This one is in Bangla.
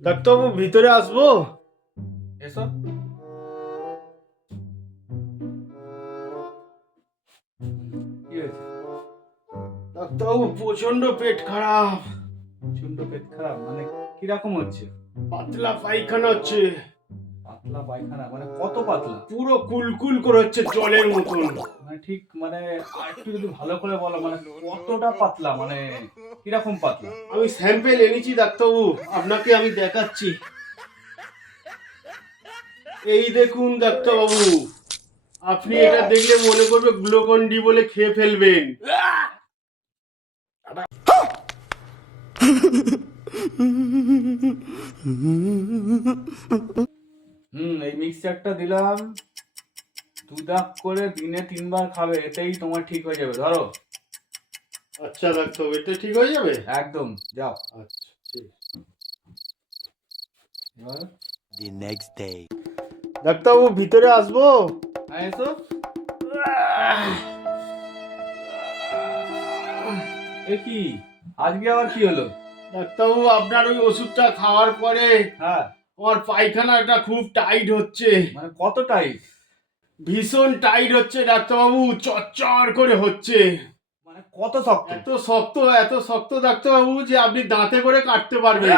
ডাক্তারবাবু ভিতরে আসবো? এসো। কি হয়েছে? ডাক্তারবাবু প্রচন্ড পেট খারাপ। প্রচন্ড পেট খারাপ মানে কিরকম হচ্ছে? পাতলা পায়খানা হচ্ছে। পাতলা পায়খানা মানে কত পাতলা? পুরো কুলকুল করে হচ্ছে জলের মতন। মানে ঠিক মানে আরেকটু যদি ভালো করে বলো মানে কতটা পাতলা মানে কিরকম পাতলা? আমি স্যাম্পেল এনেছি ডাক্তারবাবু, আপনাকে আমি দেখাচ্ছি। এই দেখুন ডাক্তারবাবু, আপনি এটা দেখলে মনে করবে গ্লুকন ডি বলে খেয়ে ফেলবেন। এই মিক্সচারটা দিলাম, 2 দাগ করে দিনে 3 বার খাবে, এতেই তোমার ঠিক হয়ে যাবে। ধরো। আচ্ছা ডাক্তারবাবু, এটা ঠিক হয়ে যাবে? একদম, যাও। আচ্ছা ঠিক। এবার The next day. ডাক্তারবাবু ভিতরে আসবো? হ্যাঁ এসো। এ কি আজকে আবার কি হলো? ডাক্তারবাবু আপনার ওই ওষুধটা খাওয়ার পরে হ্যাঁ আমার পায়খানাটা খুব টাইট হচ্ছে। মানে কত টাইট? ভীষণ টাইট হচ্ছে ডাক্তারবাবু, চচ্চর করে হচ্ছে। মানে কত শক্ত? এত শক্ত ডাক্তারবাবু যে আপনি দাঁতে করে কাটতে পারবেন।